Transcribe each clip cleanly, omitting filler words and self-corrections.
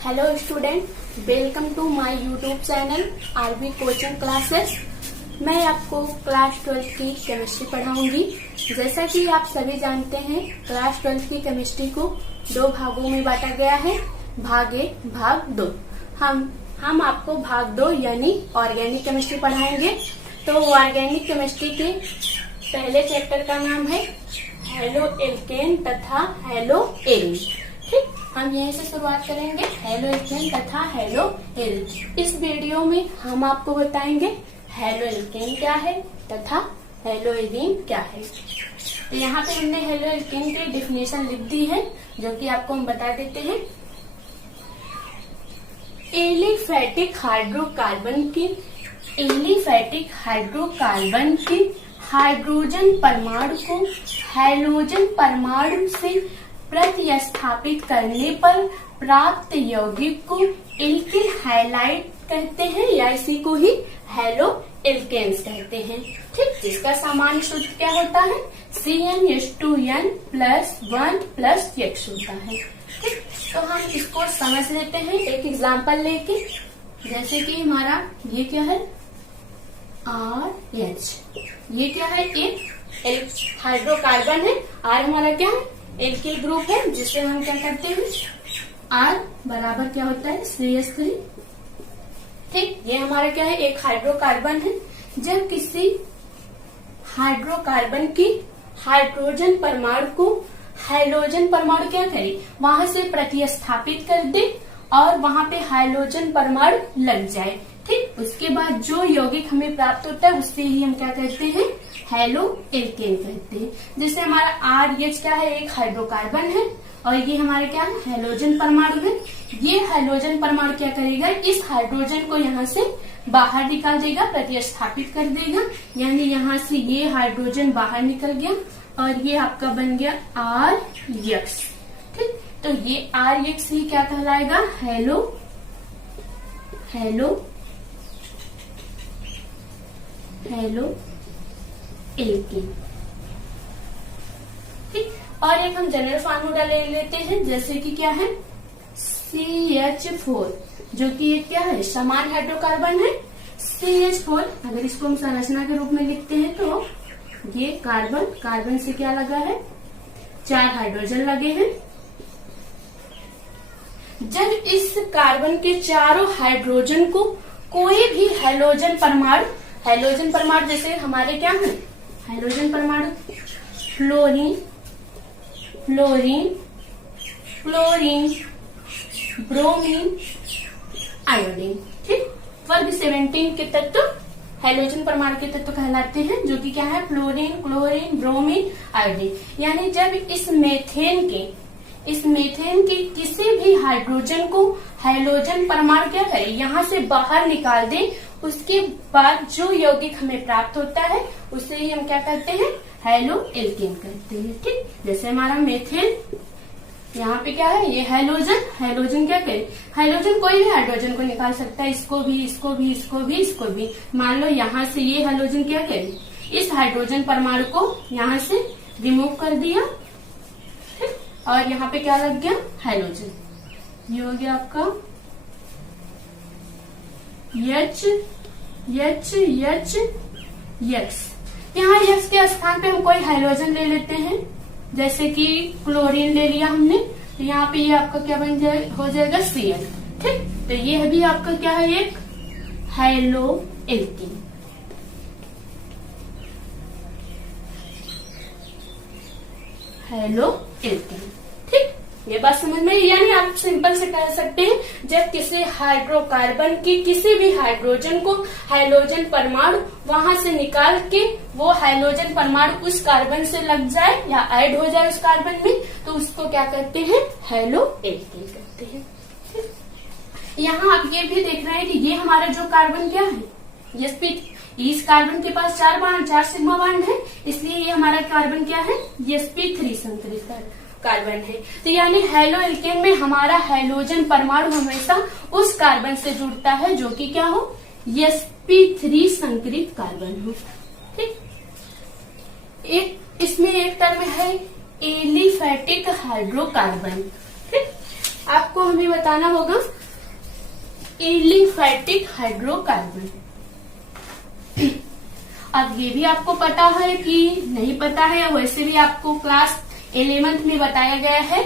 Hello student, welcome to my YouTube channel RB coaching classes. मैं आपको class 12 की chemistry पढ़ाऊंगी। जैसा कि आप सभी जानते हैं, क्लास 12 की केमिस्ट्री को दो भागों में बांटा गया है, भाग 1, भाग 2। हम आपको भाग 2 यानी ऑर्गेनिक केमिस्ट्री पढ़ाएंगे। तो ऑर्गेनिक केमिस्ट्री के पहले चैप्टर का नाम है हेलो एल्केन तथा हेलो एरीन। ठीक, हम यहीं से शुरुआत करेंगे, हेलो एल्केन तथा हेलो एरीन। इस वीडियो में हम आपको बताएंगे हेलो एल्केन क्या है तथा हेलो एरीन क्या है। तो यहाँ पे हमने हेलो एल्केन की डेफिनेशन लिख दी है, जो कि आपको हम बता देते हैं। एलिफैटिक हाइड्रोकार्बन की हाइड्रोजन परमाणु को हैलोजन परमाणु से प्रतिस्थापित करने पर प्राप्त यौगिक को एल्किल हैलाइड कहते हैं, या इसी को ही हेलो एल्केन्स कहते हैं। ठीक, जिसका सामान्य सूत्र क्या होता है, CnH2n + 1 + X होता है। ठीक, तो हम इसको समझ लेते हैं एक एग्जाम्पल लेके। जैसे कि हमारा ये क्या है, RH, ये क्या है, एक हाइड्रोकार्बन है। R हमारा क्या है, एल्किल ग्रुप है, जिससे हम क्या करते हैं, R बराबर क्या होता है, CH3। ठीक, ये हमारा क्या है, एक हाइड्रोकार्बन है। जब किसी हाइड्रोकार्बन की हाइड्रोजन परमाणु को हैलोजन परमाणु क्या करे, वहां से प्रतिस्थापित कर दे और वहां पे हैलोजन परमाणु लग जाए। ठीक, उसके बाद जो यौगिक हमें प्राप्त होता है उससे ही हम क्या कहते हैं, हेलो एल्केन कहते हैं। जैसे हमारा RH क्या है, एक हाइड्रोकार्बन है और ये हमारे क्या है, हैलोजन परमाणु है। ये हैलोजन परमाणु क्या करेगा, इस हाइड्रोजन को यहाँ से बाहर निकाल देगा, प्रतिस्थापित कर देगा, यानी यहाँ से ये हाइड्रोजन बाहर निकल गया और ये आपका बन गया RH। ठीक, तो ये RH ही क्या कहलाएगा, हेलो एल्केन। ठीक, और एक हम जनरल फार्मूला ले लेते हैं, जैसे कि क्या है, CH4, जो कि एक क्या है, समान हाइड्रोकार्बन है। CH4 अगर इसको हम संरचना के रूप में लिखते हैं तो ये कार्बन से क्या लगा है, 4 हाइड्रोजन लगे हैं। जब इस कार्बन के चारों हाइड्रोजन को कोई भी हैलोजन परमाणु जैसे हमारे क्या है, हैलोजन परमाणु फ्लोरीन, ब्रोमीन, आयोडीन। ठीक, वर्ग 17 के तत्व हैलोजन परमाणु के तत्व कहलाते हैं, जो कि क्या है, फ्लोरीन, क्लोरीन, ब्रोमीन, आयोडीन। यानी जब इस मीथेन के किसी भी हाइड्रोजन को हैलोजन परमाणु क्या करे, यहाँ से बाहर निकाल दे, उसके बाद जो यौगिक हमें प्राप्त होता है उसे ही हम क्या कहते हैं, हेलो एल्केन कहते हैं। ठीक, जैसे हमारा मेथेन, यहाँ पे क्या है, ये हैलोजन क्या करे, हैलोजन कोई भी हाइड्रोजन को निकाल सकता है, इसको भी। मान लो यहाँ से ये हैलोजन क्या करे, इस हाइड्रोजन परमाणु को यहाँ से रिमूव कर दिया। ठीक, और यहाँ पे क्या लग गया, हैलोजन। ये हो गया आपका H, यहाँ X के स्थान पे हम कोई हाइड्रोजन ले लेते हैं, जैसे कि क्लोरीन ले लिया हमने, तो यहाँ पे ये आपका क्या हो जाएगा, Cl। ठीक, तो ये भी आपका क्या है, एक हेलो एल्केन। ठीक, ये बात समझ में, यानी आप सिंपल से कह सकते हैं, जब किसी हाइड्रोकार्बन की किसी भी हाइड्रोजन को हैलोजन परमाणु वहां से निकाल के वो हैलोजन परमाणु उस कार्बन से लग जाए या ऐड हो जाए उस कार्बन में, तो उसको क्या करते हैं, हेलो एल्केन कहते हैं। यहाँ आप ये भी देख रहे हैं कि ये हमारा जो कार्बन क्या है, इस कार्बन के पास 4 सिग्मा बॉन्ड है, इसलिए ये हमारा कार्बन क्या है, sp3 संकरित कार्बन है। तो यानी हेलो एल्केन में हमारा हैलोजन परमाणु हमेशा उस कार्बन से जुड़ता है जो कि क्या हो, sp3 संकरित कार्बन हो। ठीक, इसमें एक टर्म है एलिफैटिक हाइड्रोकार्बन। ठीक, आपको हमें बताना होगा एलिफैटिक हाइड्रोकार्बन। अब ये भी आपको पता है कि नहीं पता है, वैसे भी आपको क्लास 11th में बताया गया है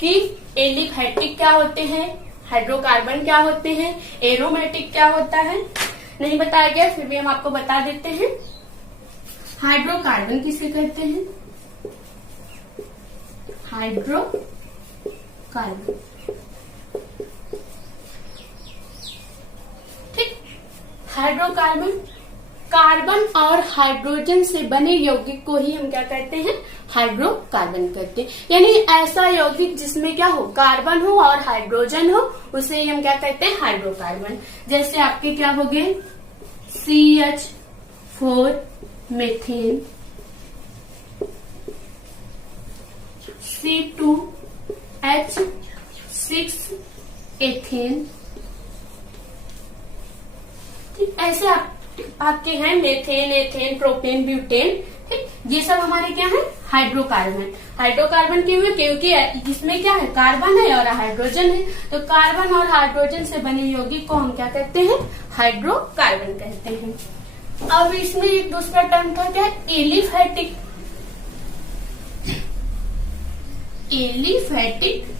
कि एलिफैटिक क्या होते हैं, हाइड्रोकार्बन क्या होते हैं, एरोमेटिक क्या होता है। नहीं बताया गया, फिर भी हम आपको बता देते हैं। हाइड्रोकार्बन किसे कहते हैं? हाइड्रोकार्बन, ठीक। हाइड्रोकार्बन कार्बन और हाइड्रोजन से बने यौगिक को ही हम क्या कहते हैं? हाइड्रोकार्बन कहते हैं। यानी ऐसा यौगिक जिसमें क्या हो, कार्बन हो और हाइड्रोजन हो, उसे ही हम क्या कहते हैं? हाइड्रोकार्बन। जैसे आपके क्या हो गए? CH4 मीथेन, C2H6 एथेन, ठीक। ऐसे आपके हैं मेथेन, एथेन, प्रोपेन, ब्यूटेन, ठीक। ये सब हमारे क्या है? हाइड्रोकार्बन। हाइड्रोकार्बन क्यों है? क्योंकि इसमें क्या है? कार्बन है और हाइड्रोजन है, तो कार्बन और हाइड्रोजन से बने यौगिक को हम क्या कहते हैं? हाइड्रोकार्बन कहते हैं। अब इसमें एक दूसरा टर्म था क्या? Aliphatic. Aliphatic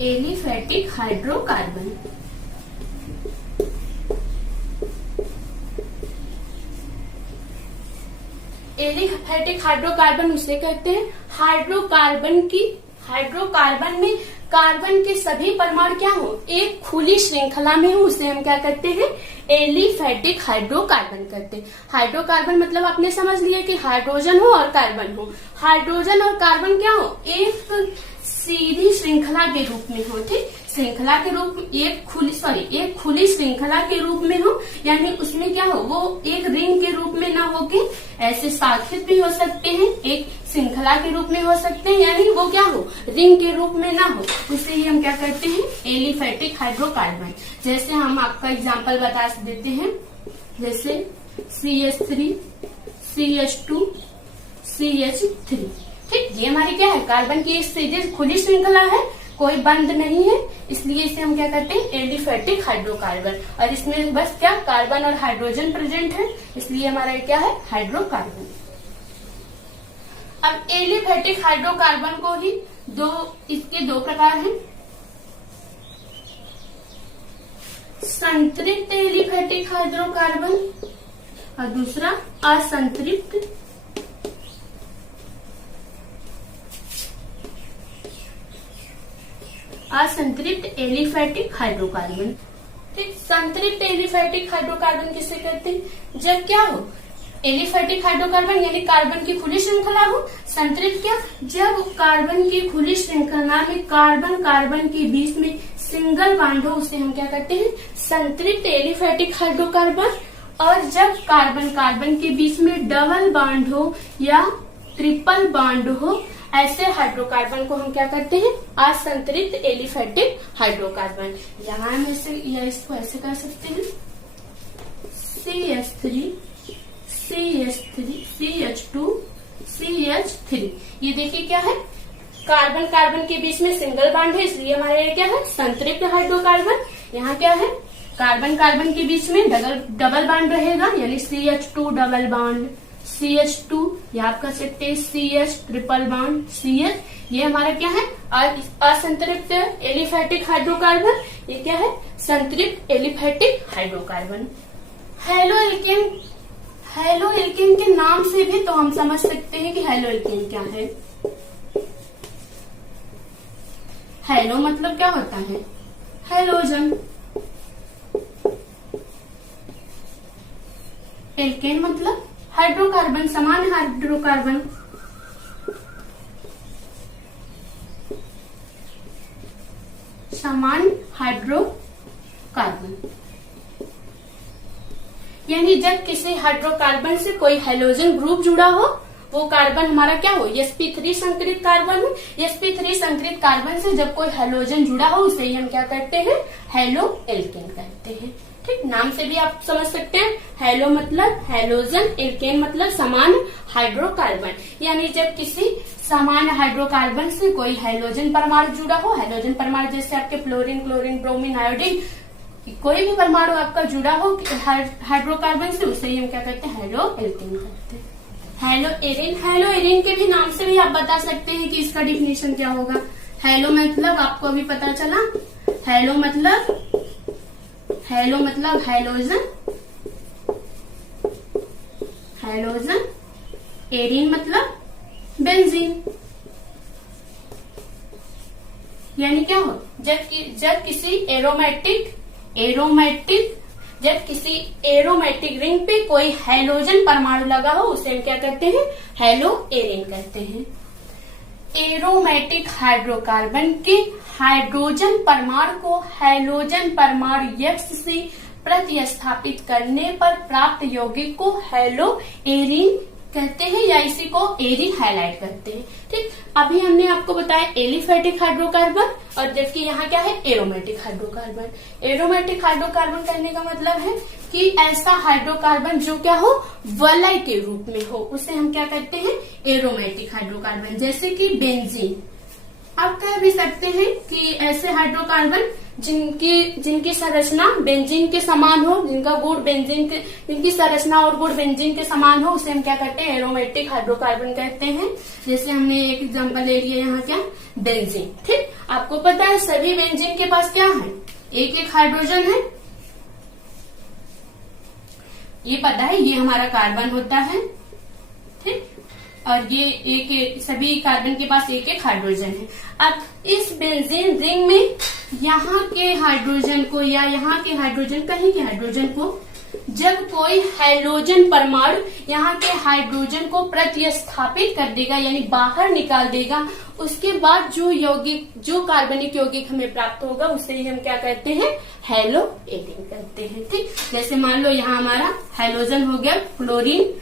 aliphatic hydrocarbon. Aliphatic hydrocarbon उसे कहते हैं हाइड्रोकार्बन में कार्बन के सभी परमाणु क्या हो? एक खुली श्रृंखला में हो, उसे हम क्या कहते हैं? एलिफैटिक हाइड्रोकार्बन कहते हैं। हाइड्रोकार्बन मतलब आपने समझ लिया कि हाइड्रोजन हो और कार्बन हो। हाइड्रोजन और कार्बन क्या हो? एक सीधी श्रृंखला के रूप में हो, ठीक। श्रृंखला के रूप में एक खुली श्रृंखला के रूप में हो, यानी उसमें क्या हो? वो एक रिंग के रूप में ना होके ऐसे शाखित भी हो सकते हैं, एक श्रृंखला के रूप में हो सकते हैं, यानी वो क्या हो? रिंग के रूप में ना हो, उसे ही हम क्या करते हैं? Aliphatic hydrocarbon. जैसे हम आपका एग्जांपल बता देते हैं, जैसे CH3, CH2, CH3, ठीक। ये हमारी क्या है? कार्बन की एक सीधी खुली श्रृंखला है, कोई बंद नहीं है, इसलिए इसे हम क्या कहते हैं? Aliphatic hydrocarbon. और इसमें बस क्या? कार्बन और हाइड्रोजन प्रेजेंट है, इसलिए हमारा क्या है? हाइड्रोकार्बन। अब एलिफैटिक हाइड्रोकार्बन को ही इसके दो प्रकार हैं। संतृप्त एलिफैटिक हाइड्रोकार्बन और दूसरा असंतृप्त एलिफैटिक हाइड्रोकार्बन, ठीक। संतृप्त एलिफैटिक हाइड्रोकार्बन किसे कहते हैं? जब क्या हो? एलिफैटिक हाइड्रोकार्बन यानी कार्बन की खुली श्रृंखला हो। संतृप्त क्या? जब कार्बन की खुली श्रृंखला में कार्बन के बीच में सिंगल बॉन्ड हो, उसे हम क्या कहते हैं? संतृप्त एलिफैटिक हाइड्रोकार्बन। और जब कार्बन के बीच में डबल बॉन्ड हो या ट्रिपल बॉन्ड हो, ऐसे हाइड्रोकार्बन को हम क्या करते हैं? असंतृप्त एलिफैटिक हाइड्रोकार्बन। यहाँ हम इसको ऐसे कर सकते हैं, CH3, CH2, CH3। ये देखिए क्या है? कार्बन के बीच में सिंगल बॉन्ड है, इसलिए हमारे क्या है? संतृप्त हाइड्रोकार्बन। यहाँ क्या है? कार्बन के बीच में डबल बॉन्ड रहेगा, यानी CH2 डबल बॉन्ड, CH2, या आप कह सकते हैं CH ट्रिपल बॉन्ड, CH। ये हमारा क्या है? असंतृप्त एलिफैटिक हाइड्रोकार्बन। ये क्या है? संतृप्त एलिफैटिक हाइड्रोकार्बन। हेलो एल्केन के नाम से भी तो हम समझ सकते हैं कि हेलो एल्केन क्या है। हेलो मतलब क्या होता है? हेलोजन। एल्केन मतलब हाइड्रोकार्बन, समान हाइड्रोकार्बन। समान हाइड्रोकार्बन यानी जब किसी हाइड्रोकार्बन से कोई हेलोजन ग्रुप जुड़ा हो, वो कार्बन हमारा क्या हो? sp3 संकरित कार्बन हो। sp3 संकरित कार्बन से जब कोई हेलोजन जुड़ा हो, उसे ही हम क्या कहते हैं? हेलो एल्केन कहते हैं, ठीक, नाम से भी आप समझ सकते हैं। हैलो मतलब हैलोजन, एल्केन मतलब समान हाइड्रोकार्बन। यानी जब किसी समान हाइड्रोकार्बन से कोई हैलोजन परमाणु जुड़ा हो, हैलोजन परमाणु जैसे आपके फ्लोरीन, क्लोरीन, ब्रोमीन, आयोडीन, कोई भी परमाणु आपका जुड़ा हो हाइड्रोकार्बन से, उसे ही हम क्या कहते हैं, हैलो एल्केन कहते हैं। हैलो एरिन, हैलो एरिन के भी नाम से भी आप बता सकते हैं कि इसका डिफिनेशन क्या होगा। हैलो मतलब आपको अभी पता चला, हैलो मतलब हैलोजन, हैलोजन, एरिन मतलब बेंजीन। यानी क्या हो, जब किसी एरोमेटिक रिंग पे कोई हैलोजन परमाणु लगा हो, उसे हम क्या करते हैं, हैलो एरिन कहते हैं। एरोमेटिक हाइड्रोकार्बन के हाइड्रोजन परमाणु को हैलोजन परमाणु यक्ष से प्रतिस्थापित करने पर प्राप्त यौगिक को हैलो एरिन कहते हैं, या इसी को एरिन हाइलाइट करते हैं। ठीक, अभी हमने आपको बताया एलिफेटिक हाइड्रोकार्बन, और जबकि यहाँ क्या है, एरोमेटिक हाइड्रोकार्बन। एरोमेटिक हाइड्रोकार्बन कहने का मतलब है कि ऐसा हाइड्रोकार्बन जो क्या हो, वलय के रूप में हो, उसे हम क्या कहते हैं, एरोमेटिक हाइड्रोकार्बन। जैसे कि बेंजीन, आप कह भी सकते हैं कि ऐसे हाइड्रोकार्बन जिनकी संरचना बेंजीन के समान हो, जिनका गुण बेंजीन के, जिनकी संरचना और गुण बेंजीन के समान हो, उसे हम क्या कहते हैं, एरोमेटिक हाइड्रोकार्बन कहते हैं। जैसे हमने एक एग्जांपल ले लिया यहाँ, क्या, बेंजीन। ठीक, आपको पता है सभी बेंजीन के पास क्या है, एक एक हाइड्रोजन है, ये पता है, ये हमारा कार्बन होता है। ठीक, और ये एक सभी कार्बन के पास एक एक हाइड्रोजन है। अब इस बेंजीन रिंग में यहाँ के हाइड्रोजन को या यहाँ के हाइड्रोजन, कहीं के हाइड्रोजन को, जब कोई हैलोजन परमाणु यहाँ के हाइड्रोजन को प्रतिस्थापित कर देगा, यानी बाहर निकाल देगा, उसके बाद जो कार्बनिक यौगिक हमें प्राप्त होगा, उसे ही हम क्या कहते हैं, हैलो एरिन कहते हैं। ठीक, जैसे मान लो यहाँ हमारा हैलोजन हो गया क्लोरीन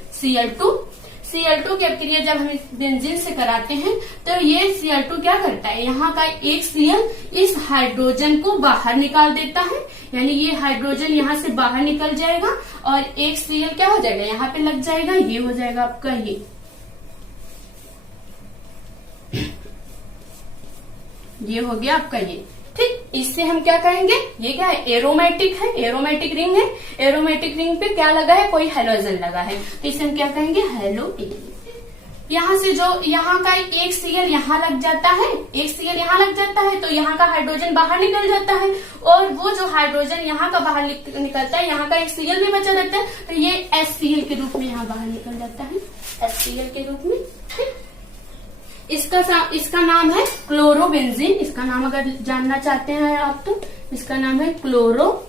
Cl2 की अपक्रिया जब हम बेंजीन से कराते हैं तो ये Cl2 क्या करता है, यहाँ का एक Cl इस हाइड्रोजन को बाहर निकाल देता है, यानी ये हाइड्रोजन यहाँ से बाहर निकल जाएगा और एक Cl क्या हो जाएगा, यहाँ पे लग जाएगा, ये हो जाएगा आपका ये हो गया आपका ये। ठीक, इससे हम क्या कहेंगे, ये क्या है, एरोमेटिक है, एरोमेटिक रिंग है, एरोमेटिक रिंग पे क्या लगा है, कोई हैलोजन लगा है, तो इसे हम क्या कहेंगे, हैलो एरिन। यहाँ से जो यहाँ का एक Cl यहाँ लग जाता है, एक Cl यहाँ लग जाता है, तो यहाँ का हाइड्रोजन बाहर निकल जाता है, और वो जो हाइड्रोजन यहाँ का बाहर निकलता है, यहाँ का एक Cl भी बचा रहता है, तो ये HCl के रूप में यहाँ बाहर निकल जाता है, HCl के रूप में। ठीक, इसका नाम है क्लोरोबेंजीन। इसका नाम अगर जानना चाहते हैं आप तो इसका नाम है क्लोरोबेंजीन।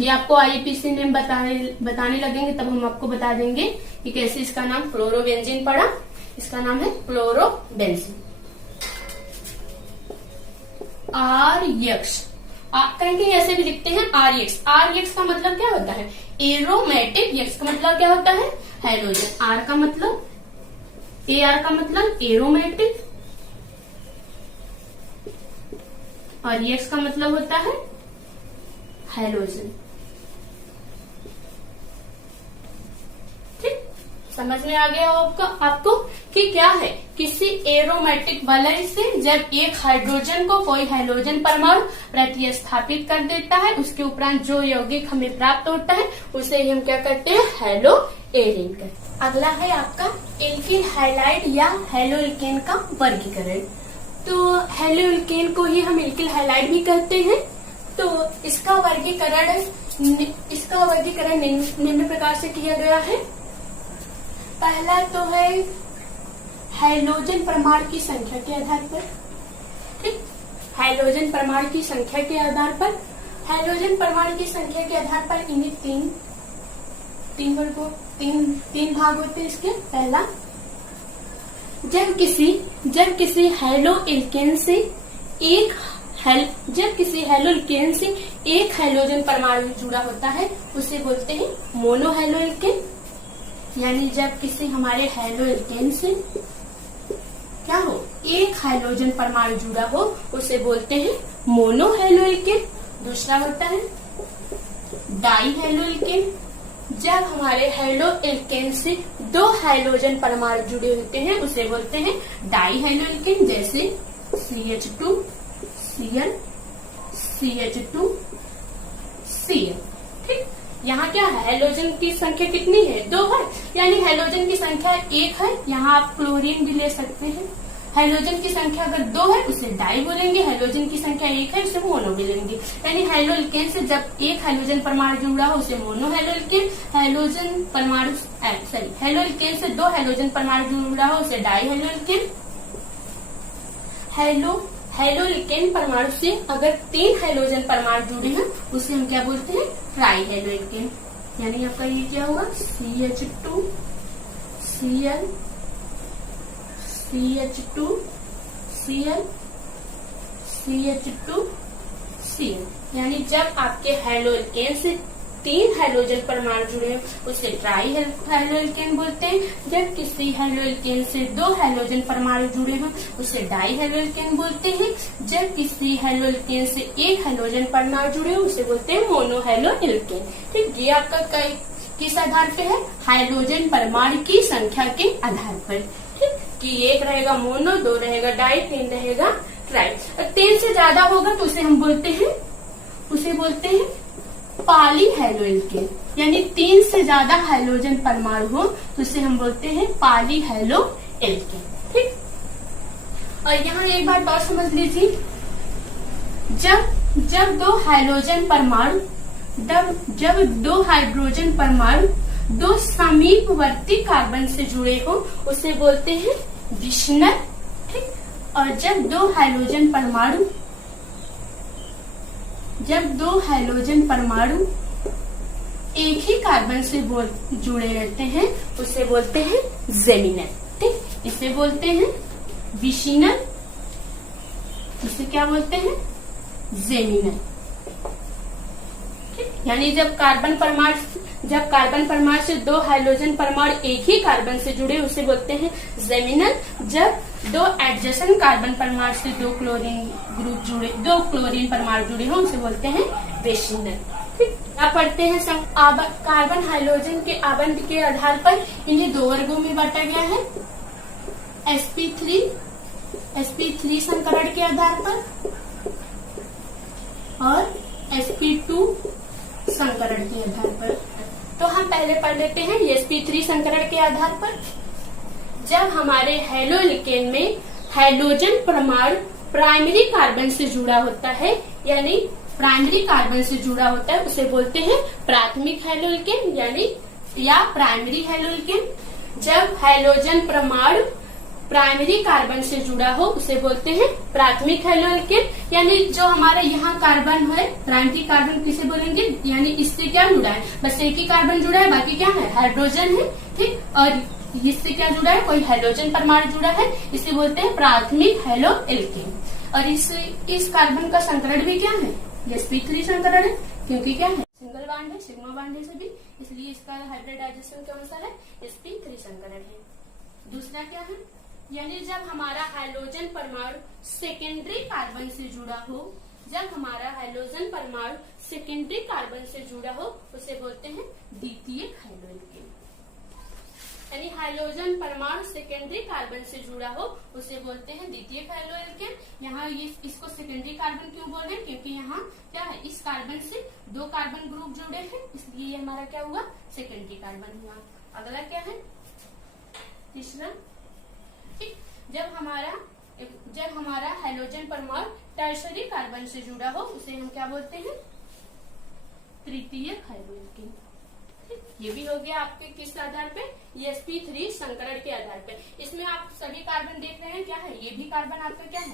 ये आपको IUPAC नेम बताने लगेंगे, तब हम आपको बता देंगे कि कैसे इसका नाम क्लोरोबेंजीन पड़ा। इसका नाम है क्लोरोबेंजीन। RX, आप कहेंगे ऐसे भी लिखते हैं RX। RX का मतलब क्या होता है, एरोमेटिक। X का मतलब क्या होता है, हैलोजन। R का मतलब, AR का मतलब एरोमेटिक, और X का मतलब होता है हैलोजन। ठीक, समझ में आ गया आपको कि क्या है, किसी एरोमेटिक वलय से जब एक हाइड्रोजन को कोई हैलोजन परमाणु प्रतिस्थापित कर देता है, उसके उपरांत जो यौगिक हमें प्राप्त होता है, उसे ही हम क्या करते हैं, हैलो एरिन कहते हैं। अगला है आपका एल्किल हाइलाइड या हैलो एल्केन का वर्गीकरण। तो हैलो एल्केन को ही हम एल्किल हाइलाइड भी कहते हैं। तो इसका वर्गीकरण निम्न प्रकार से किया गया है। पहला तो है हैलोजन परमाणु की संख्या के आधार पर। ठीक, हैलोजन परमाणु की संख्या के आधार पर, हैलोजन परमाणु की संख्या के आधार पर इन्हें तीन भाग होते हैं इसके। पहला, जब किसी हैलो एल्केन से एक हैलोजन परमाणु जुड़ा होता है, उसे बोलते हैं मोनो हैलो एल्केन। यानी जब किसी हमारे हैलो एल्केन से क्या हो, एक हाइड्रोजन परमाणु जुड़ा हो, उसे बोलते हैं मोनो हैलो एल्केन। दूसरा होता है डाई हेलो एल्केन। जब हमारे हेलो एल्केन से दो हाइड्रोजन परमाणु जुड़े होते हैं उसे बोलते हैं डाई हेलो एल्केन, जैसे CH2 Cl CH2 Cl। ठीक, यहाँ क्या है, हेलोजन की संख्या कितनी है, 2 है, यानी हेलोजन की संख्या 1 है। यहाँ आप क्लोरीन भी ले सकते हैं। हेलोजन की संख्या अगर 2 है उसे डाई बोलेंगे, हेलोजन की संख्या 1 है उसे मोनो बोलेंगे। यानी हेलो एल्केन से जब एक हाइड्रोजन परमाणु जुड़ा हो उसे मोनो हेलो एल्केन, हेलोजन परमाणु हेलो एल्केन से 2 हाइड्रोजन परमाणु जुड़ा हो उसे die halo alkane. Halo alkane परमाणु से अगर 3 हाइड्रोजन परमाणु जुड़े हैं उसे हम क्या बोलते हैं, ट्राई हेलो एल्केन। यानी आपका ये क्या होगा, CH2 Cl CH2 Cl CH2 Cl। यानी जब आपके हेलो एल्केन से 3 हाइड्रोजन परमाणु जुड़े हैं उसे ट्राई हेलो एल्केन बोलते हैं। जब किसी हेलो एल्केन से 2 हाइड्रोजन परमाणु जुड़े हैं उसे डाई हेलो एल्केन बोलते हैं। जब किसी हेलो एल्केन से 1 हाइड्रोजन परमाणु जुड़े हो उसे बोलते हैं मोनो हेलो एल्केन। ठीक, ये आपका किस आधार पे है, हाइड्रोजन परमाणु की संख्या के आधार पर। ठीक, कि 1 रहेगा मोनो, 2 रहेगा डाई, 3 रहेगा ट्राई। और 3 से ज्यादा होगा तो उसे हम बोलते हैं पॉली हेलो एल्केन। यानी 3 से ज्यादा हाइड्रोजन परमाणु हो तो उसे हम बोलते हैं पॉली हेलो एल्केन। ठीक, और यहाँ एक बात और समझ लीजिए, जब 2 हाइड्रोजन परमाणु 2 समीपवर्ती कार्बन से जुड़े हो उसे बोलते हैं विषनल। ठीक, और जब 2 हाइड्रोजन परमाणु एक ही कार्बन से जुड़े रहते हैं उसे बोलते हैं जेमिनल। ठीक, इसे बोलते हैं विषनल, इसे क्या बोलते हैं, जेमिनल। ठीक, यानी जब कार्बन परमाणु से 2 हाइड्रोजन परमाणु एक ही कार्बन से जुड़े उसे बोलते हैं जेमिनल। जब 2 एडजेसेंट कार्बन परमाणु से 2 क्लोरीन परमाणु जुड़े हो उसे बोलते हैं विषनल। ठीक, अब पढ़ते हैं कार्बन हाइड्रोजन के आवंट के आधार पर इन्हें 2 वर्गों में बांटा गया है, sp3 संकरण के आधार पर और sp2 संकरण के आधार पर। तो हम पहले पढ़ लेते हैं sp3 संकरण के आधार पर। जब हमारे हेलो एल्केन में हाइड्रोजन परमाणु प्राइमरी कार्बन से जुड़ा होता है, यानी प्राइमरी कार्बन से जुड़ा होता है उसे बोलते हैं प्राथमिक हेलो एल्केन या प्राइमरी हेलो एल्केन। जब हाइड्रोजन परमाणु प्राइमरी कार्बन से जुड़ा हो उसे बोलते हैं प्राथमिक हेलो एल्केन। यानी जो हमारा यहाँ कार्बन है, प्राइमरी कार्बन किसे बोलेंगे, यानी इससे क्या जुड़ा है, बस एक ही कार्बन जुड़ा है, बाकी क्या है, हाइड्रोजन है। ठीक, और इससे क्या जुड़ा है, कोई हाइड्रोजन परमाणु जुड़ा है, इसे बोलते हैं प्राथमिक हेलो एल्केन। और इस कार्बन का संकरण भी क्या है, sp3 संकरण है, क्योंकि क्या है, सिंगल बॉन्ड है, सिग्मा बॉन्ड है सभी, इसलिए इसका हाइब्रिडाइजेशन कौन सा है, sp3 संकरण है। दूसरा क्या है, यानी जब हमारा हाइड्रोजन परमाणु सेकेंडरी कार्बन से जुड़ा हो, जब हमारा हाइड्रोजन परमाणु सेकेंडरी कार्बन से जुड़ा हो उसे बोलते हैं द्वितीयक हेलो एल्केन। यानी हाइड्रोजन परमाणु सेकेंडरी कार्बन से जुड़ा हो उसे बोलते हैं द्वितीयक हेलो एल्केन। यहाँ इसको सेकेंडरी कार्बन क्यों बोल रहे हैं, क्योंकि यहाँ क्या है, इस कार्बन से 2 कार्बन ग्रुप जुड़े हैं, इसलिए ये हमारा क्या हुआ, सेकेंडरी कार्बन हुआ। अगला क्या है, तीसरा, जब हमारा हाइड्रोजन परमाणु टर्शरी कार्बन से जुड़ा हो उसे हम क्या बोलते हैं, तृतीयक हेलो एल्केन। ये भी हो गया आपके किस आधार पे, sp3 संकरण के आधार पे। इसमें आप सभी कार्बन देख रहे हैं, क्या है, ये भी कार्बन आपका क्या है,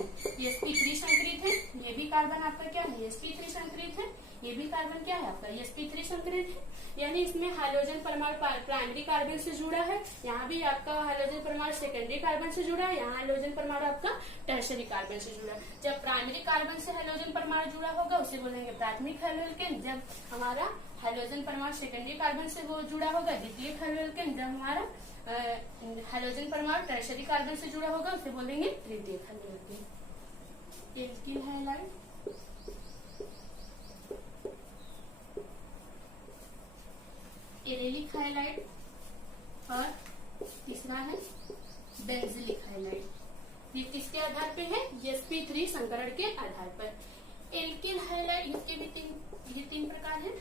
sp3 संकरित है, ये भी कार्बन आपका क्या है, sp3 संकरित है, ये भी कार्बन क्या है आपका, sp3 संकरित है। यानी इसमें हाइड्रोजन परमाणु प्राइमरी कार्बन से जुड़ा है, यहाँ भी आपका हाइड्रोजन परमाणु सेकेंडरी कार्बन से जुड़ा है, यहाँ हाइड्रोजन परमाणु आपका टर्शरी कार्बन से जुड़ा है। जब प्राइमरी कार्बन से हाइड्रोजन परमाणु जुड़ा होगा उसे बोलेंगे प्राथमिक हेलो एल्केन। जब हमारा हाइड्रोजन परमाणु सेकेंडरी कार्बन से वो जुड़ा होगा द्वितीयक हेलो एल्केन। जब हमारा हाइड्रोजन परमाणु टर्शरी कार्बन से जुड़ा होगा उसे बोलेंगे तृतीयक haloalkane. Alkyl halide allylic halide और तीसरा है बेंजिलिक हाइलाइड। ये किसके आधार पे है? sp3 संकरण के आधार पर। एल्किल हाइलाइड, इसके भी तीन प्रकार हैं।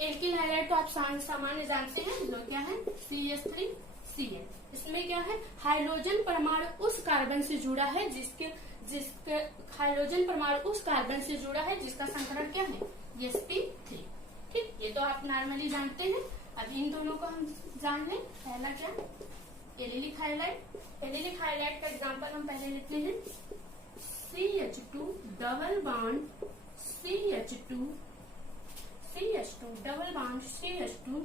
एल्किल हाइलाइड तो आप सामान्य जानते हैं, जो क्या है CH3Cl। इसमें क्या है? हाइड्रोजन परमाणु उस कार्बन से जुड़ा है जिसके हाइड्रोजन परमाणु उस कार्बन से जुड़ा है जिसका संकरण क्या है? sp3। ठीक, ये तो आप नॉर्मली जानते हैं। अब इन दोनों को हम जान लें। पहला क्या? Allylic halide. एलिलिक हाइलाइड का एग्जांपल हम पहले लेते हैं। CH2 double bond CH2 double bond CH2,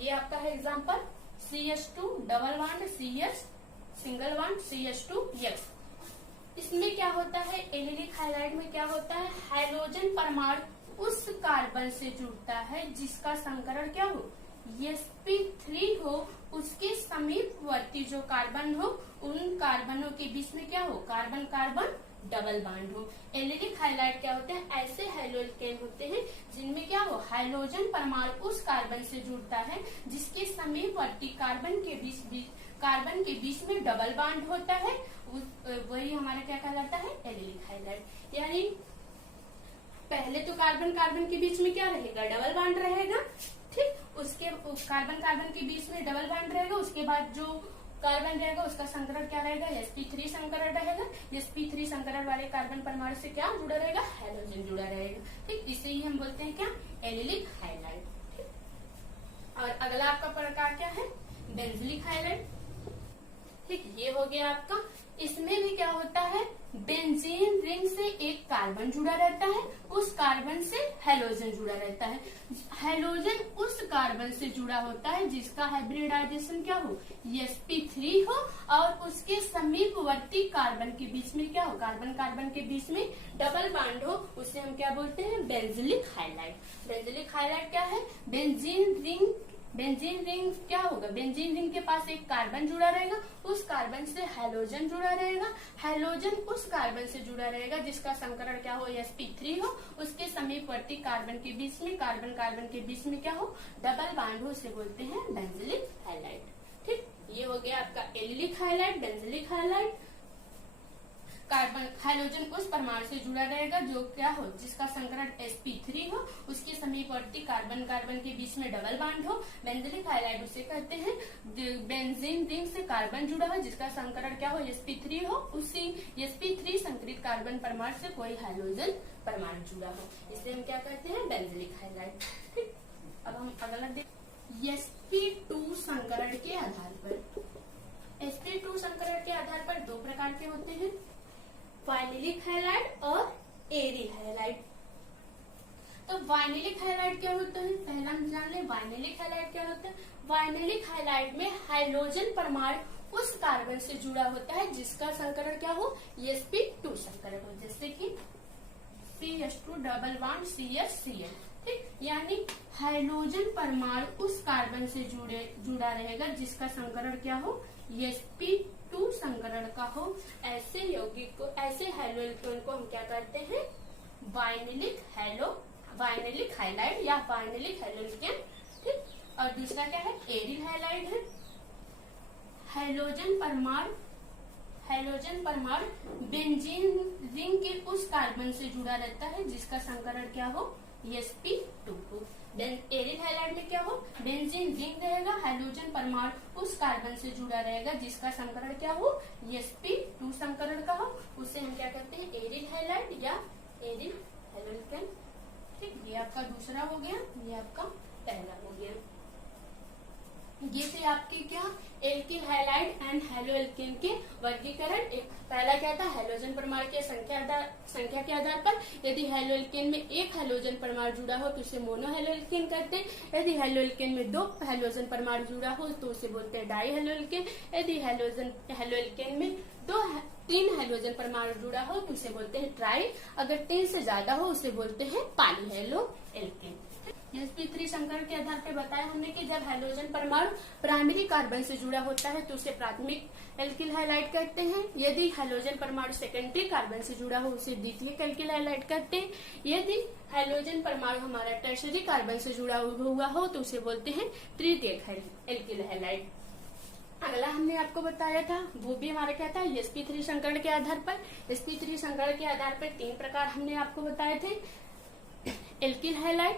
ये आपका है example. CH2 double bond CH single bond CH2X। इसमें क्या होता है? एलिलिक हाइलाइड में क्या होता है? हाइड्रोजन परमाणु उस कार्बन से जुड़ता है जिसका संकरण क्या हो? sp3 हो। उसके समीपवर्ती जो कार्बन हो, उन कार्बनों के बीच में क्या हो? कार्बन कार्बन डबल बॉन्ड हो। एलिलिक हाइलाइड क्या होते हैं? ऐसे हैलोल्केन होते हैं जिनमें क्या हो? हाइड्रोजन परमाणु उस कार्बन से जुड़ता है जिसके समीपवर्ती कार्बन के बीच में डबल बॉन्ड होता है। वही हमारा क्या कहलाता है? Allylic halide. यानी पहले तो कार्बन कार्बन के बीच में क्या रहेगा? डबल बॉन्ड रहेगा। ठीक, उसके कार्बन के बीच में डबल बॉन्ड रहेगा। उसके बाद जो कार्बन रहेगा उसका संकरण क्या रहेगा? sp3 संकरण रहेगा। sp3 संकरण वाले कार्बन परमाणु से क्या जुड़ा रहेगा? हाइड्रोजन जुड़ा रहेगा। ठीक, इसे ही हम बोलते हैं क्या? Allylic halide. ठीक, और अगला आपका प्रकार क्या है? Benzylic halide. ठीक, ये हो गया आपका। इसमें भी क्या होता है? बेंजीन रिंग से एक कार्बन जुड़ा रहता है, उस कार्बन से हैलोजन जुड़ा रहता है। हैलोजन उस कार्बन से जुड़ा होता है जिसका हाइब्रिडाइजेशन क्या हो? sp3 हो, और उसके समीपवर्ती कार्बन के बीच में क्या हो? कार्बन कार्बन के बीच में डबल बॉन्ड हो। उसे हम क्या बोलते हैं? Benzylic halide. बेंजिलिक हाइलाइड क्या है? बेंजीन रिंग क्या होगा? बेंजीन रिंग के पास एक कार्बन जुड़ा रहेगा, उस कार्बन से हैलोजन जुड़ा रहेगा। हैलोजन उस कार्बन से जुड़ा रहेगा जिसका संकरण क्या हो? sp3 हो। उसके समीपवर्ती कार्बन के बीच में कार्बन के बीच में क्या हो? डबल बॉन्ड हो। उसे बोलते हैं बेंजिलिक हाइलाइड। ठीक, ये हो गया आपका allylic halide, benzylic halide. Carbon hydrogen उस परमाणु से जुड़ा रहेगा जो क्या हो? जिसका संकरण sp3 हो। उसके समीपवर्ती कार्बन के बीच में डबल बॉन्ड हो। बेंजिलिक हाइलाइड उसे कहते हैं बेंजीन रिंग से कार्बन जुड़ा हो जिसका संकरण क्या हो? sp3 हो। उसी sp3 संकरित कार्बन परमाणु से कोई हाइड्रोजन परमाणु जुड़ा हो, इसे हम क्या कहते हैं? Benzylic halide. ठीक, अब हम अगला देखते। sp2 संकरण के आधार पर, sp2 संकरण के आधार पर दो प्रकार के होते हैं, वाइनिलिक हाइलाइड और एरिल हाइलाइड। तो वाइनिलिक हाइलाइड क्या होता है? पहला हम जान ले वाइनिलिक हाइलाइड क्या होता है। वाइनिलिक हाइलाइड में हाइड्रोजन परमाणु उस कार्बन से जुड़ा होता है जिसका संकरण क्या हो? sp2 संकरण हो। जैसे कि CH2 डबल बॉन्ड CH ठीक, यानी हाइड्रोजन परमाणु उस कार्बन से जुड़ा रहेगा जिसका संकरण क्या हो? sp2 संकरण का हो। ऐसे यौगिक को, ऐसे हाइड्रोजन को हम क्या कहते हैं? वाइनिलिक हाइलाइड या वाइनिलिक हाइड्रोजन। ठीक, और दूसरा क्या है? एरिल हाइलाइड है। हाइड्रोजन परमाणु बेंजीन रिंग के उस कार्बन से जुड़ा रहता है जिसका संकरण क्या हो? sp2 हो। एरिल हाइलाइड में क्या हो? बेंजीन रिंग रहेगा, हाइड्रोजन परमाणु उस कार्बन से जुड़ा रहेगा जिसका संकरण क्या हो? sp2 संकरण का हो। उसे हम क्या कहते हैं? एरिल हाइलाइड या एरिल हाइड्रोजन। ठीक, ये आपका दूसरा हो गया, ये आपका पहला हो गया। ये थे आपके क्या? एल्किल हाइलाइड एंड हैलोएल्केन के वर्गीकरण। एक पहला क्या था? हैलोजन परमाणु की संख्या के आधार पर यदि हैलोएल्केन में एक हैलोजन परमाणु जुड़ा हो तो उसे मोनोहैलोएल्केन कहते हैं। यदि हैलोएल्केन में दो हैलोजन परमाणु जुड़ा हो तो उसे बोलते हैं डाईहैलोएल्केन। यदि हैलोएल्केन में तीन हैलोजन परमाणु जुड़ा हो तो उसे बोलते हैं ट्राई। अगर 3 से ज्यादा हो उसे बोलते हैं पॉलीहैलोएल्केन। sp3 संकरण के आधार पर बताया हमने कि जब हैलोजन परमाणु प्राइमरी कार्बन से जुड़ा होता है तो उसे प्राथमिक एल्किल हैलाइड कहते हैं। यदि हैलोजन परमाणु सेकेंडरी कार्बन से जुड़ा हो उसे द्वितीयक एल्किल हैलाइड कहते हैं। यदि हैलोजन परमाणु हमारा टर्शरी कार्बन से जुड़ा हुआ हो तो उसे बोलते हैं तृतीयक एल्किल हैलाइड। अगला हमने आपको बताया था वो भी हमारा क्या था, sp3 संकरण के आधार पर। sp3 संकरण के आधार पर 3 प्रकार हमने आपको बताए थे, एल्किल हैलाइड,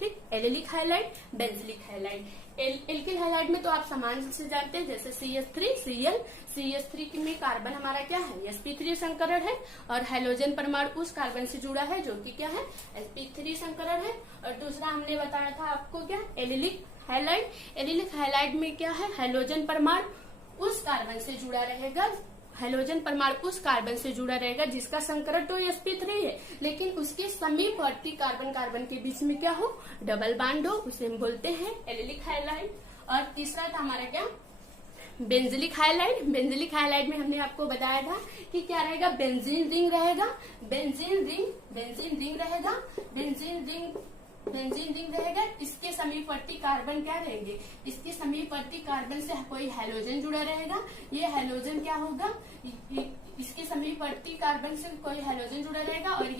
ठीक, allylic halide, benzylic halide. Alkyl halide में तो आप सामान्य से जानते हैं जैसे CH3, Cl। CH3 में कार्बन हमारा क्या है, sp3 संकरण है, और हैलोजन परमाणु उस कार्बन से जुड़ा है जो कि क्या है, sp3 संकरण है। और दूसरा हमने बताया था आपको क्या, एलिलिक हैलाइड। एलिलिक हैलाइड में क्या है, हैलोजन परमाणु उस कार्बन से जुड़ा रहेगा, हैलोजन परमाणु उस कार्बन से जुड़ा रहेगा जिसका संकरण तो sp3 है, लेकिन उसके समीपवर्ती कार्बन कार्बन के बीच में क्या हो, डबल बॉन्ड हो, उसे हम बोलते हैं एलिलिक हैलाइड। और तीसरा था हमारा क्या, बेंजिलिक हैलाइड। बेंजिलिक हैलाइड में हमने आपको बताया था कि क्या रहेगा, बेंजीन रिंग रहेगा, बेंजीन रिंग रहेगा, बेंजीन रिंग रहेगा। इसके समीपवर्ती कार्बन क्या रहेंगे, इसके समीपवर्ती कार्बन से कोई हैलोजन जुड़ा रहेगा। ये हैलोजन क्या होगा, इसके समीपवर्ती कार्बन से कोई हैलोजन जुड़ा रहेगा, और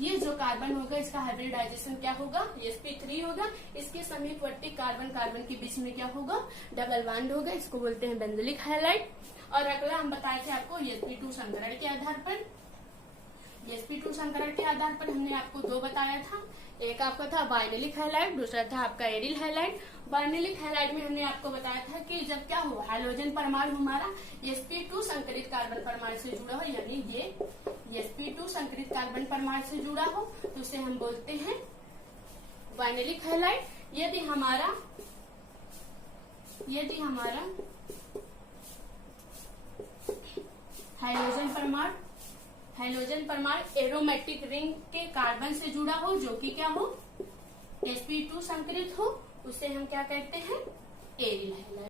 ये जो कार्बन होगा इसका हाइब्रिडाइजेशन क्या होगा, sp3 होगा। इसके समीपवर्ती कार्बन कार्बन के बीच में क्या होगा, डबल बॉन्ड होगा, इसको बोलते हैं बेंजिलिक हैलाइड। और अगला हम बताए थे आपको sp2 संकरण के आधार पर। sp2 संकरण के आधार पर हमने आपको 2 बताया था, एक आपका था वाइनेलिक हैलाइड, दूसरा था आपका एरिल हैलाइड। वाइनेलिक हैलाइड में हमने आपको बताया था कि जब क्या हो, हैलोजन परमाणु हमारा sp2 संकरित कार्बन परमाणु से जुड़ा हो, यानी ये sp2 संकरित कार्बन परमाणु से जुड़ा हो तो उसे हम बोलते हैं वाइनेलिक हैलाइड। यदि हमारा हैलोजन परमाणु एरोमेटिक रिंग के कार्बन से जुड़ा हो जो कि क्या हो, sp2 संकरित हो, उसे हम क्या कहते हैं,